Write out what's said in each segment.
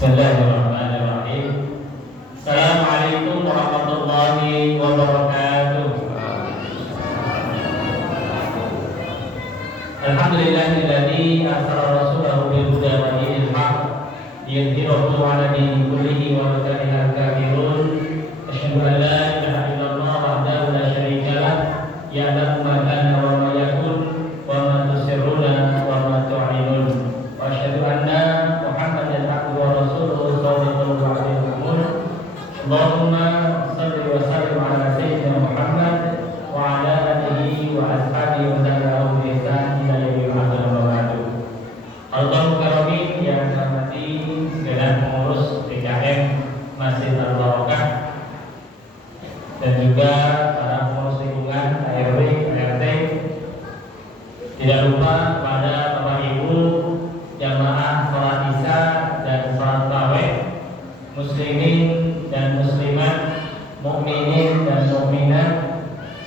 Bismillahirrahmanirrahim. Assalamualaikum warahmatullahi wabarakatuh. Alhamdulillahilladzi arsala rasulahu bil huda wa dinil haq liyudhhirahu 'ala dini kullihi wa law karihal kafirun. Asyhadu an la ilaha illallah wahdahu la syarika lah, ya'lamu ma kana wa ma yakun wa ma tusirruna wa ma tu'linun. Wa asyhadu anna Muhammadan abduhu wa rasuluhu shadiqul wa'dil amun. Allahumma shalli wa sallim ala sayyidina Muhammad wa ala alihi wa ashabihi wa sallam bi ihsan ila yaumil akhir. Allahumma karamin yang hormati segenap pengurus PKM Masjid Al-Barakah dan juga para pengurus lingkungan RW, RT. Tidak lupa kepada Bapak Ibu jamaah salat Isya dan salat tarawih, muslimin dan muslimat, mukminin dan mukminat,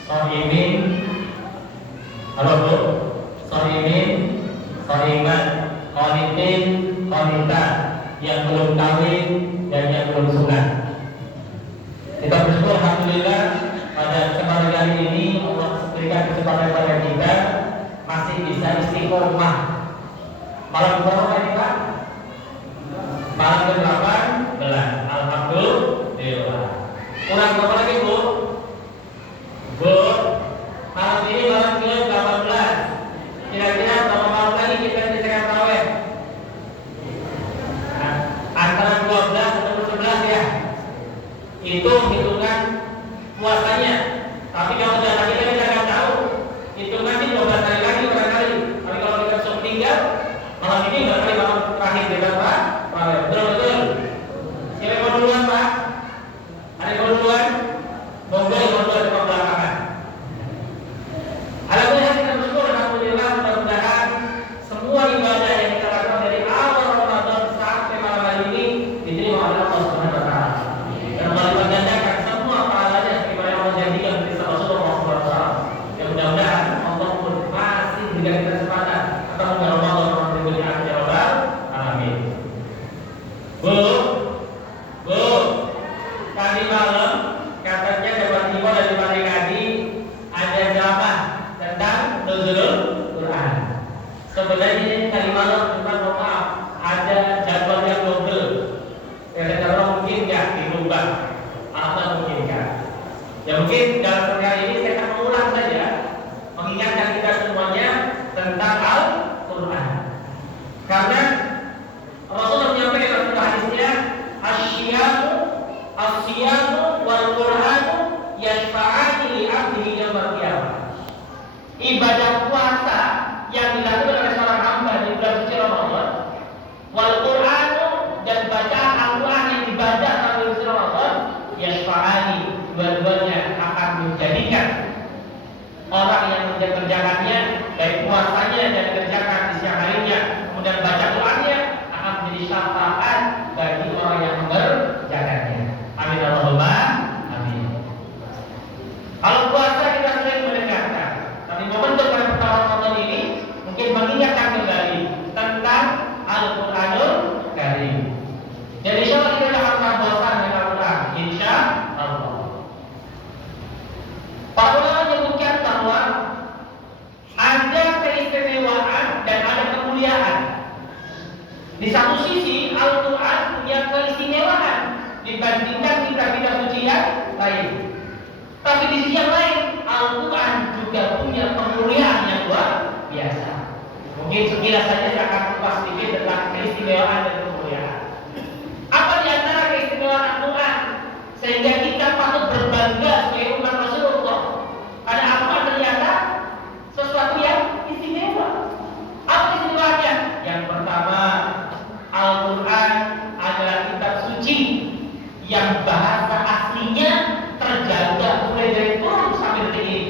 shaimin, halo Bu, shaimin, shaimat, qanitin, qanitat, yang belum kawin dan yang belum sunat. Kita bersyukur alhamdulillah pada kesempatan kali ini Allah berikan kesempatan pada kita masih bisa istiqomah. Malam berapa ini Pak? Malam ke-8 Alhamdulillah. Kurang berapa lagi Bu? Bu, malam ini malam ke-18. Kira-kira berapa malam lagi kita bisa tarawih? Nah, antara 12 atau 11 ya. Itu hitungan puasanya. Tapi kalau data kita akan tahu hitungan ini 12 hari lagi barangkali. Tapi kalau kita sudah tinggal malam ini barangkali malam terakhir kita Pak. Betul. Siapa yang mau duluan Pak? Ada yang mau duluan? Monggo yang mau duluan ke belakangan. Alhamdulillah kita bersyukur alhamdulillah mudah-mudahan semua ibadah yang kita lakukan dari awal Ramadan sampai malam hari ini diterima oleh Allah Subhanahu wa taala. Dan melipat gandakan semua pahalanya sebagaimana Allah janjikan dari Rasulullah SAW. Ya mudah-mudahan Allah pun masih memberikan kita kesempatan atau Ramadan berikutnya ya Rabbal alamin. Bu, tadi malam katanya dapat info dari Pak Rekadi ada ceramah tentang nuzulul Quran. Sebenarnya tadi malam kita mohon maaf ada jadwal yang double. Kira-kira mungkin nggak dirubah atau mungkin nggak. Ya mungkin dalam perkara ini saya akan mengulang saja, mengingatkan kita semuanya tentang Al-Quran. Karena Rasulullah menyampaikan dalam hadisnya, Asyiyamu wal Qur'anu yashfa'ani li 'abdihi yaumil qiyamah. Ibadah puasa yang dilakukan oleh seorang hamba di bulan suci Ramadan, wal Qur'anu dan bacaan Al-Qur'an yang dibaca pada bulan suci Ramadan, yashfa'ani, dua-duanya akan menjadikan orang yang mengerjakannya, baik puasanya dan kerjakan di siang harinya, kemudian baca Qur'annya, akan menjadi syafaat bagi orang yang mengerjakannya. Amin Allahumma amin. Kalau puasa kita sering mendekatkan, tapi momentum pada pertama Ramadan ini mungkin mengingatkan kembali tentang Al-Qur'anul Karim. Jadi insya Allah kita akan bosan dengan Al-Quran, insya Allah. Pak ulama menyebutkan bahwa ada keistimewaan dan ada kemuliaan. Di satu sisi Al-Quran punya keistimewaan dibandingkan kitab-kitab suci yang lain. Tapi di sisi yang lain Al-Quran juga punya kemuliaan yang luar biasa. Mungkin sekilas saja saya akan kupas sedikit tentang keistimewaan dan kemuliaan. Apa di antara keistimewaan Al-Quran sehingga kita patut berbangga sebagai umat Rasulullah? Karena Al-Quran ternyata sesuatu yang istimewa. Apa istimewanya? Yang pertama, Al-Quran adalah kitab suci yang bahasa aslinya terjaga mulai dari turun sampai detik ini.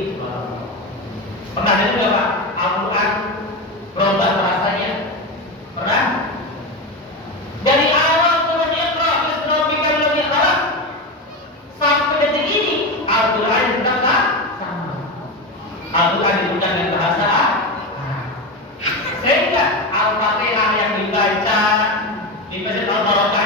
Pernah dengar nggak Pak? Al-Quran berubah bahasanya? Pernah? Dari awal turun Iqra bismi rabbikal ladzi khalaq sampai detik ini Al-Quran tetap sama. Al-Quran dibuka dengan bahasa Arab. Sehingga Al-Fatihah yang dibaca di Masjid Al-Barakah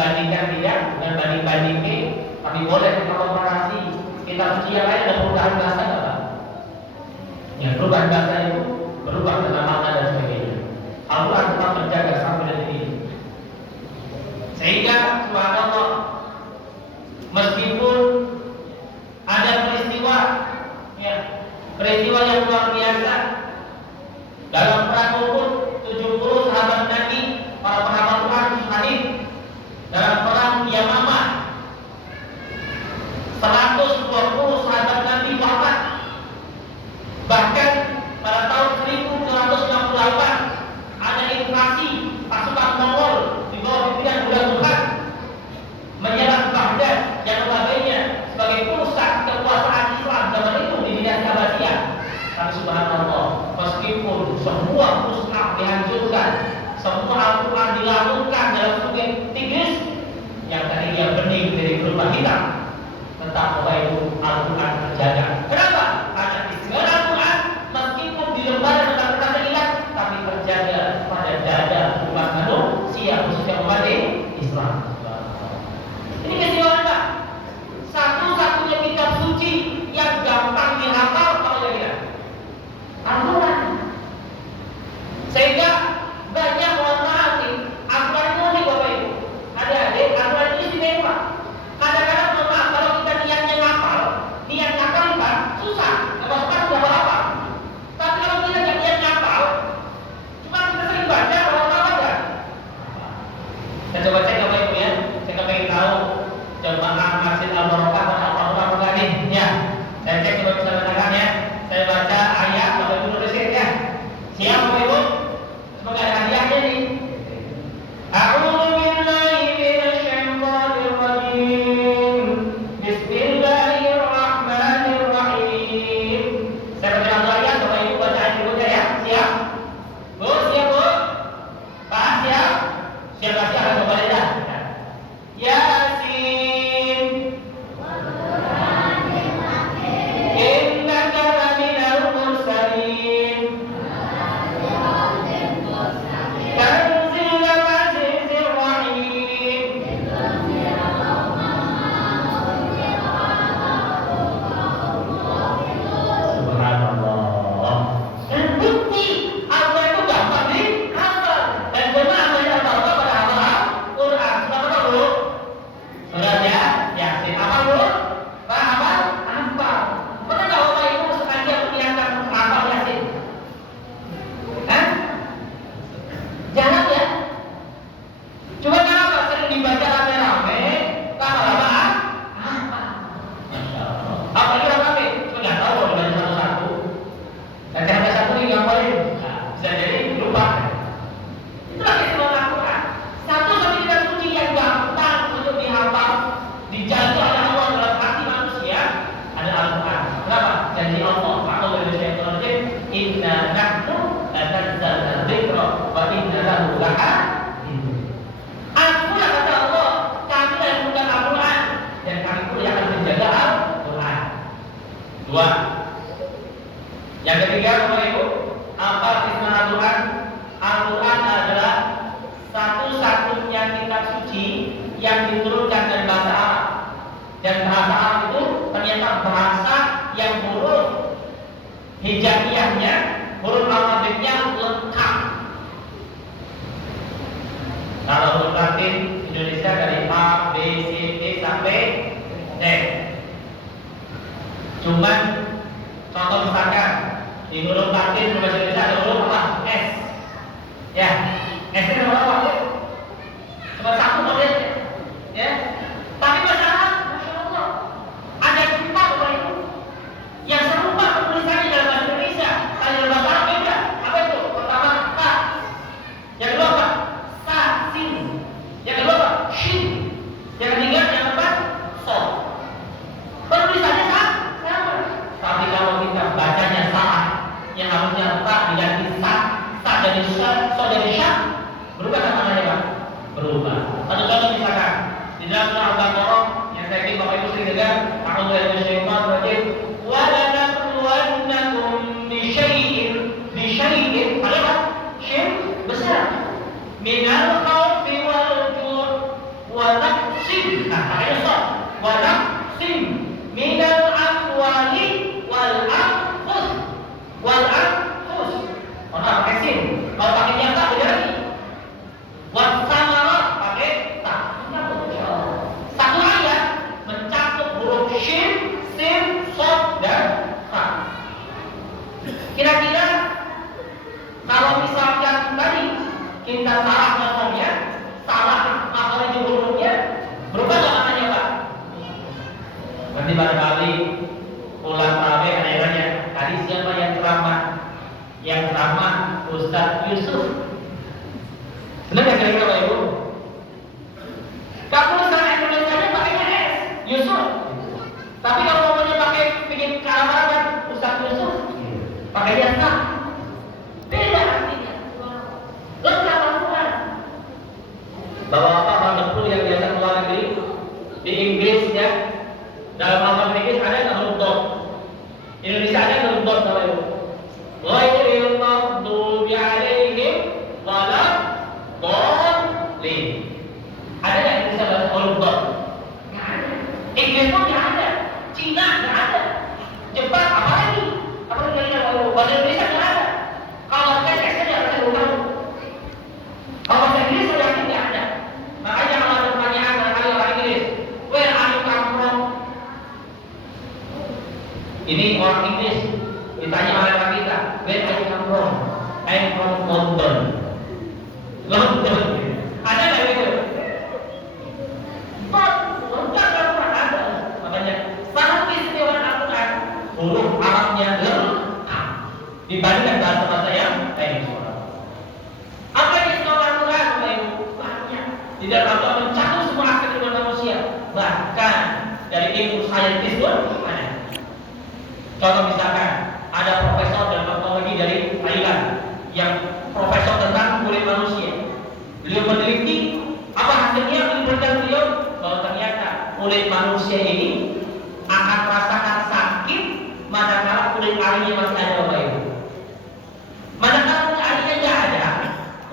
banding-bandingkan tidak, bukan banding-bandingin, tapi boleh kita komparasi. Kita suci yang lain ada perubahan bahasa nggak Pak? Yang perubahan bahasa itu berubah tentang makna dan sebagainya. Al-Quran tetap menjaga sampai detik ini. Sehingga subhanallah, meskipun ada peristiwa yang luar biasa dalam perang Uhud, 70 sahabat Nabi, para penghafal Quran syahid. Dalam perang Yamamah, 120 sahabat Nabi wafat. Bahkan pada tahun 1268 ada invasi pasukan Mongol di bawah pimpinan Bulan Tuhan menyerang Baghdad yang notabene sebagai pusat kekuasaan Islam zaman itu di dinasti Abbasiyah. Tapi subhanallah, meskipun semua pusat dihancurkan, semua Al-Quran dilakukan dalam sungai Tigris yang tadinya bening dari berubah hitam, tetap bahwa itu Al-Quran terjaga. Kenapa? Karena istilah Al-Quran meskipun di lembaran tetap terasa hilang, tapi terjaga pada dada umat manusia, khususnya umat Islam. Ini kesimpulan Pak. Satu-satunya kitab suci yang gampang dihafal kalau ya Al-Quran. Sehingga banyak mohon maaf nih, Al-Quran itu unik Bapak Ibu. Adik-adik, Al-Quran itu istimewa. Kadang-kadang mohon maaf, kalau kita niatnya ngapal Pak, susah. Ngapal sudah apa? Tapi kalau kita nggak niat ngapal, cuma kita sering baca, kalau tahu aja. Kita coba cek Bapak Ibu ya. Saya pengen tahu jemaah Masjid Al-Barakah apa nih? Ya, saya cek coba bisa mendengar ya. Saya baca ayat, Bapak Ibu tulisin ya. Siap Bapak Ibu? Semoga ada hadiahnya nih. A'udzu billahi minasy syaithanir rajim. Bismillahirrahmanirrahim. Saya baca satu ayat, Bapak Ibu baca ayat berikutnya ya. Siap? Bu, siap Bu? Pak, siap? Siap pasti akan kembali dah. Yasin. Innaka laminal mursalin. Tanzilal azizir rahim. Subhanallah. Dan bukti Allah itu gampang dihafal. Dan jemaah banyak tahu pada hafal Quran. Sudah apa Bu? Sudah ya? Yasin apa Bu? Pak hafal? Hafal. Pernah nggak Bapak Ibu sengaja mengingatkan hafal Yasin? Hah? Jangan ya. Cuma kenapa sering dibaca rame-rame, hafal apa? Hafal. Masya Allah. Apalagi rame-rame, cuma nggak tahu kalau dibaca satu-satu. Dan ternyata satu nih ngapalin, bisa jadi lupa. Itulah kesimpulan Al-Quran. Satu-satunya kitab suci yang gampang untuk dihafal, dijaga oleh Allah dalam hati manusia adalah Al-Quran. Kenapa? Janji Allah, a'udzu billahi minasyaitonir rajim, inna nahnu nazzalna dzikra wa inna lahu lahafidun. Akulah kata Allah, kami yang menjaga Al-Quran dan kami pun yang akan menjaga Al-Quran. Dua. Yang ketiga Bapak Ibu, apa isma Al-Quran? Al-Quran adalah satu-satunya kitab suci yang diturunkan dari bahasa Arab. Dan bahasa Arab itu ternyata bahasa yang huruf hijaiyahnya, huruf alfabetnya lengkap. Kalau huruf Latin Indonesia dari A, B, C, D sampai Z. Cuman contoh misalkan di huruf Latin bahasa Indonesia ada huruf apa? S. Ya, S itu apa? Cuma satu modelnya. Ya. Tapi bahasa Arab, Masya Allah, ada 4 Bapak Ibu yang serupa penulisannya dalam bahasa Indonesia. Kalau dalam bahasa Arab beda. Apa itu? Pertama Ka. Yang kedua apa? Sa, Sin. Yang kedua apa? Shin. Yang ketiga, yang keempat, So. Penulisannya sama. Tapi kalau kita bacanya salah, yang harusnya ta diganti sa jadi sya, so jadi sya, berubah kan maknanya Pak? Berubah. Satu contoh misalkan di dalam surah Al-Baqarah yang saya yakin Bapak Ibu sering dengar, a'udzu billahi minasyaitonir rajim, wa lanabluwannakum bisyai'in, ada syin besar, minal khawfi wal ju' wal Bapak-bapak Bapak yang biasa keluar negeri, di Inggris ya, dalam bahasa Inggris ada nggak huruf dot? Indonesia ada nggak huruf dot kalau itu? Ghairil maghdubi alaihim waladdallin. Ada nggak Indonesia bahasa huruf dot? Nggak ada. Inggris pun nggak ada. Cina nggak ada. Jepang apa lagi? Apa lagi yang baru? Bahasa Indonesia nggak ada. Kalau saya teksnya ada huruf. Kalau bahasa Inggris saya yakin nggak ada. Makanya kalau ada pertanyaan barangkali orang Inggris, where are you come from? Ini orang Inggris ditanya oleh orang kita, where are you come from? I'm from London. London. Ada nggak itu? Lengkap Al-Quran ada. Makanya sangat istimewa Al-Quran. Huruf Arabnya lengkap dibandingkan bahasa-bahasa yang lain. Apa yang istimewa Al-Quran? Banyak. Di dalam Al-Quran mencakup semua aspek kehidupan manusia. Bahkan dari ilmu saintis pun ada. Contoh misalkan ada profesor dan antropologi dari Thailand yang profesor tentang kulit manusia. Beliau meneliti apa hasilnya menunjukkan beliau bahwa ternyata kulit manusia ini akan merasakan sakit manakala kulit arinya masih ada, Bapak Ibu. Manakala kulit arinya tidak ada,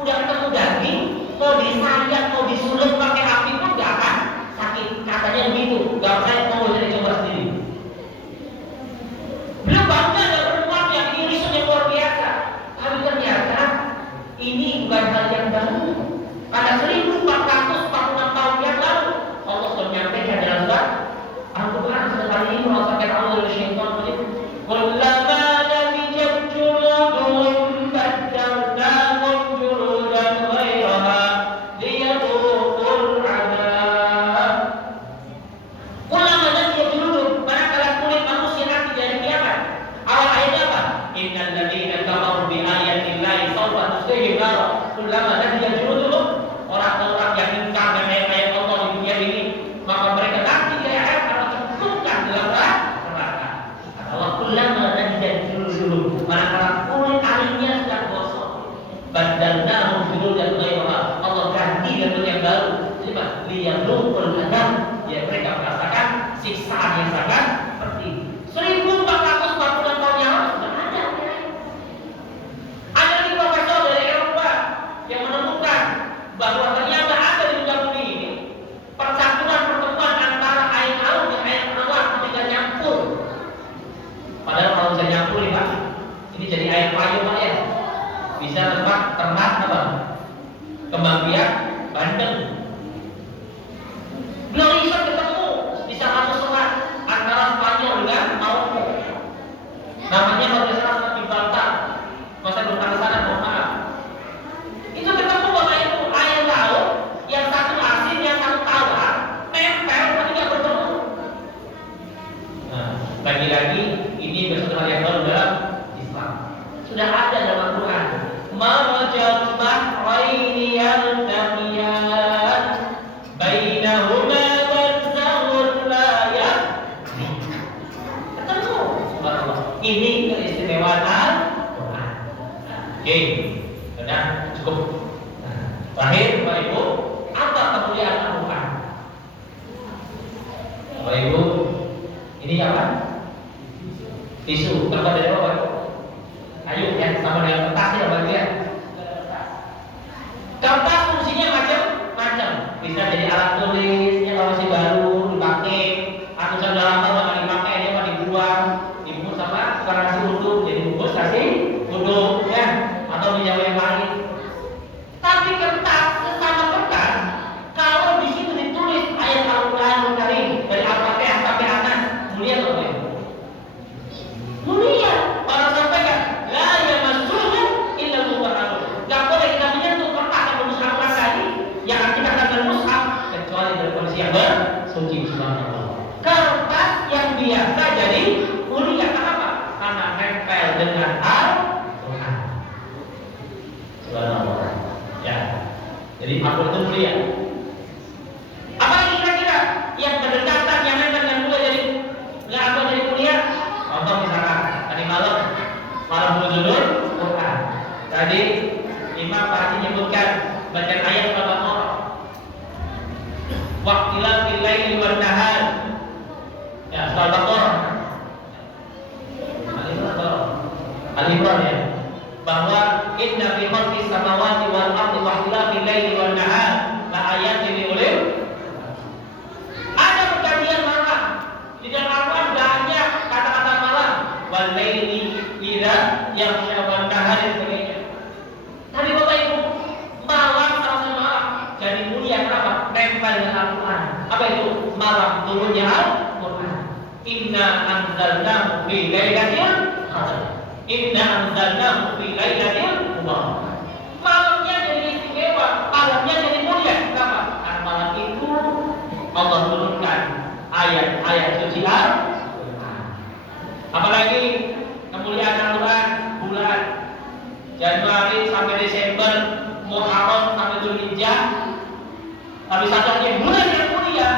udah ketemu daging, mau disayat, mau disulut pakai api pun nggak akan sakit. Katanya begitu, nggak pernah mau jadi coba sendiri. Beliau bangga dan perempuan yang ini riset yang luar biasa. Tapi ternyata ini bukan hal yang baru. Pada 1446 tahun yang lalu Allah sudah menyampaikan dalam surat Al-Quran tentang ini merasakan Allah dari syaitan ini. Kullama nabijat juluduhum baddalnahum juludan ghairaha liyadhuqul adab. Kullama nabijat juluduhum, manakala kulit manusia nanti dari kiamat. Awal ayatnya apa? Innal ladzina kafaru bi ayatillahi sawfa tusqihim nar. Kullama nabijat juluduhum, orang-orang yang ingkar dengan ayat-ayat Allah di dunia ini, maka mereka nanti di akhirat akan dicemplungkan dalam neraka. Allah kullama nabijat juluduhum, manakala kulit arinya sudah gosong, baddalnahum juludan ghairaha, Allah ganti dengan yang baru. Liyadhuqul adab, ya mereka merasakan siksaan yang sangat pedih. 1446 tahun yang lalu sudah ada. Ada lagi profesor dari Eropa yang menemukan bahwa ternyata ada di dunia bumi ini percampuran pertemuan antara air laut dan air tawar ketika nyampur. Padahal kalau bisa nyampur nih Pak, ini jadi air payung Pak ya. Bisa tempat ternak apa? Kembang biak, bandeng. Beliau riset ketemu bisa satu selat antara Spanyol dengan Maroko. Namanya kalau tidak salah selat Gibraltar. Masa belum pernah ke sana, mohon maaf. Itu ketemu Bapak Ibu air laut yang satu asin, yang satu tawar, nempel tapi tidak bertemu. Nah, lagi-lagi ini bersuatu hal yang baru dalam Islam. Sudah ada dalam Al-Quran. Marajat bahraini yaltaqiyan bainahuma barzakhun la yabghi. Ketemu. Subhanallah. Ini keistimewaan Al-Quran. Oke, sudah cukup. Terakhir Bapak Ibu, apa kemuliaan Al-Quran? Bapak Ibu, ini apa? Tisu. Tambah dari apa? Ayo ya, sama dengan kertas ya Bapak Ibu ya. Kertas fungsinya macam-macam. Bisa jadi alat tulis, kalau masih baru dipakai, atau sudah lama nggak dipakai, dia mau dibuang, dibungkus sama tukang nasi uduk, jadi bungkus nasi uduk ya, atau menjauh yang lain. Tapi kertas, sesama kertas, kalau di situ ditulis ayat Al-Quran Karim dari Al-Fatihah sampai Anas, mulia atau tidak? Mulia. Orang sampaikan, la yamassuhu illa al-mutahharun. Gak boleh kita menyentuh kertas atau mushaf tadi yang kita katakan mushaf kecuali dari kondisi yang bersuci. Subhanallah. Kertas yang biasa jadi mulia. Kenapa? Karena nempel dengan Al-Quran. Subhanallah. Ya. Jadi Al-Quran itu mulia. Apa lagi kira-kira yang berdekatan yang nempel dengan mulia jadi nggak apa jadi mulia? Contoh misalkan tadi malam malam nuzulul Quran. Tadi Imam Pak Haji menyebutkan bacaan ayat Al-Baqarah. waqtilafil laili wan nahar. Ya, surah Al-Baqarah. Al-Imran ya. Bahwa inna fi khalqis samawati wal ardi waqtilafil laili wan nahar la ayatin li ulil. Ada perjanjian malam. Di dalam Al-Qur'an banyak kata-kata malam. Wal laili idza yaghsha wan nahar dan sebagainya. Tadi Bapak Ibu, malam sama malam jadi mulia kenapa? Nempel dengan Al-Qur'an. Apa itu? Malam turunnya Al-Qur'an. Inna anzalnahu fi lailatul qadar. Inna anzalnahu fi lailatul mubarakah. Malamnya jadi istimewa, malamnya jadi mulia. Kenapa? Karena malam itu Allah turunkan ayat-ayat suci Al-Qur'an. Apalagi kemuliaan Al-Qur'an bulan Januari sampai Desember, Muharram sampai Dzulhijjah. Tapi satu lagi bulan yang mulia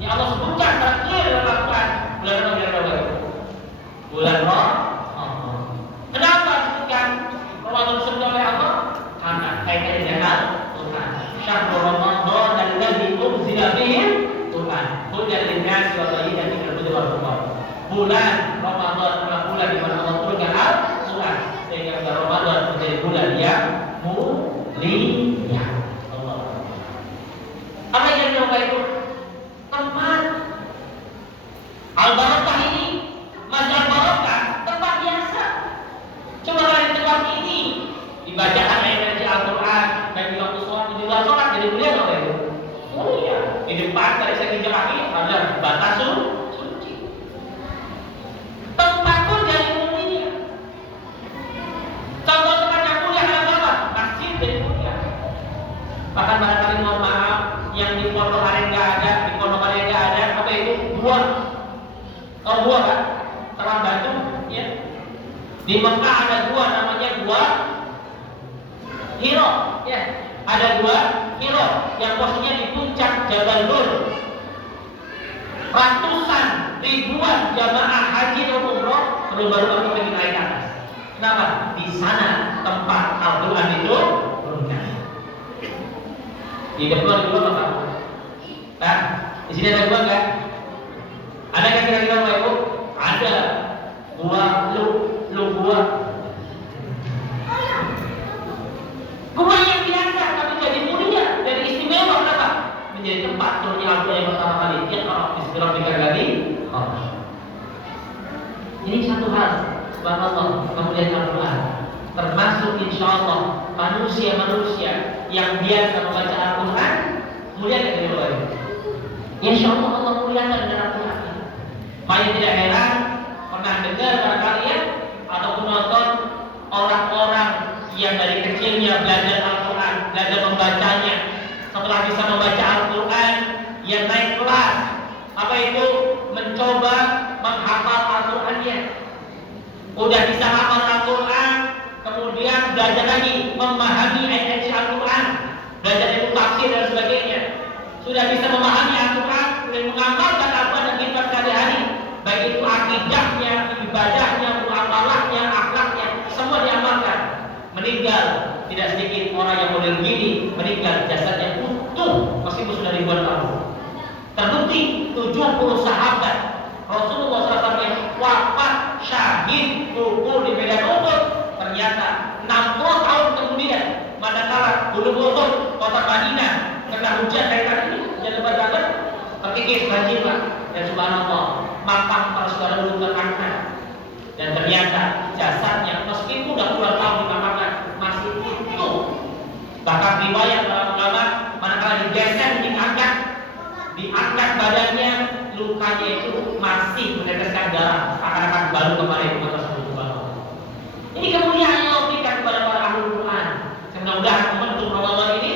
yang Allah sebutkan terakhir dalam Al-Qur'an, bulan apa? Bulan Ramadan. Kenapa disebutkan Ramadan disebut oleh Allah? Karena kaitannya dengan Al-Qur'an. Syahrul Ramadan alladzi unzila fihi Al-Qur'an. Hudan lin-nasi wa bayyinatin minal huda wal furqan. Bulan Ramadan adalah bulan di mana Allah turunkan Al-Qur'an. Sehingga bulan Ramadan menjadi bulan yang mulia. Allah. Apa yang dilakukan itu? Tempat Al-Barakah ini, Masjid Al-Barakah, tempat biasa. Cuma di tempat ini dibacakan ayat-ayat Al-Quran, baik di waktu sholat, di luar sholat, jadi mulia nggak itu? Mulia. Di depan dari segi kaki ada batas suci. Tempat pun jadi mulia. Contoh tempat yang mulia adalah apa? Masjid jadi mulia. Bahkan barangkali mohon maaf, yang di Pondok Aren nggak ada, di Pondok Aren nggak ada, apa itu? Gua. Oh gua kan? Terang Batu, ya. Di Mekah ada gua namanya gua Hiro, ya. Ada gua Hiro yang posisinya di puncak Jabal Nur. Ratusan ribuan jamaah haji dan umroh baru aku pergi naik ke atas. Kenapa? Di sana tempat Al-Quran itu turunkan. Di depan dua apa? Nah, di sini ada gua kan? Ada kan kira-kira Bapak Ibu? Ada. Gua gua. Gua yang biasa tapi jadi mulia, jadi istimewa kenapa? Menjadi tempat turunnya Al-Quran yang pertama kali. Iqra bismi rabbikal ladzi khalaq. Ini satu hal, subhanallah, kemuliaan Al-Quran. Termasuk insyaallah manusia-manusia yang biasa membaca Al-Quran, mulia dari Bapak Ibu. Insyaallah Allah muliakan dengan Al-Quran. Makanya tidak heran pernah dengar barangkali ya ataupun nonton orang-orang yang dari kecilnya belajar Al-Quran, belajar membacanya. Setelah bisa membaca Al-Quran, yang naik kelas. Apa itu? Mencoba menghafal Al-Qurannya. Udah bisa hafal Al-Quran, kemudian belajar lagi memahami ayat-ayat Al-Quran, belajar ilmu tafsir dan sebagainya. Sudah bisa memahami Al-Quran, sudah mengamalkan Al-Quran dan kita sehari-hari. Baik itu akidahnya, ibadahnya, muamalahnya, akhlaknya, semua diamalkan. Meninggal, tidak sedikit orang yang model gini meninggal jasadnya utuh meskipun sudah ribuan tahun. Terbukti 70 sahabat Rasulullah SAW yang wafat syahid gugur di medan Uhud, ternyata 60 tahun kemudian manakala gunung Uhud, kota Madinah, kena hujan dari tadi ini, hujan lebat banget, terkikis banjir dan subhanallah makam para saudara dulu terangkat. Dan ternyata jasadnya meskipun sudah puluhan tahun dimakamkan masih utuh. Bahkan riwayat para ulama manakala digeser diangkat badannya, lukanya itu masih meneteskan darah seakan-akan baru kemarin rumah tersebut. Ini kemuliaan yang Allah berikan kepada para ahli Quran. Mudah-mudahan momentum Ramadan ini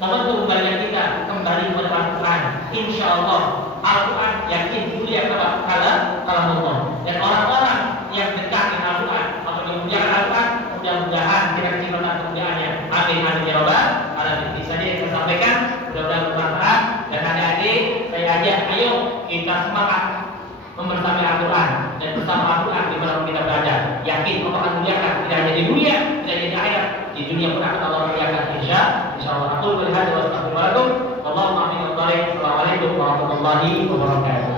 momentum kembalian kita kembali kepada Al-Quran. Insya Allah Al-Quran yakin mulia kalau Allah. Dan orang-orang yang dekat dengan Al-Quran atau memuliakan Al-Quran, mudah-mudahan kita kecipratan kemuliaannya. Amin amin ya rabbal alamin. Ini saja yang saya sampaikan. Mudah-mudahan bermanfaat. Dan adik-adik saya ajak, ayo kita semangat membersamai Al-Quran dan bersama Al-Quran di mana kita berada. Yakin Allah akan muliakan tidak hanya di dunia, tidak hanya di akhirat, di dunia pun akan Allah muliakan. Insya Allah. Aku berhati wa astagfirullahaladzim. Allahumma amin wa barik. warahmatullahi wabarakatuh.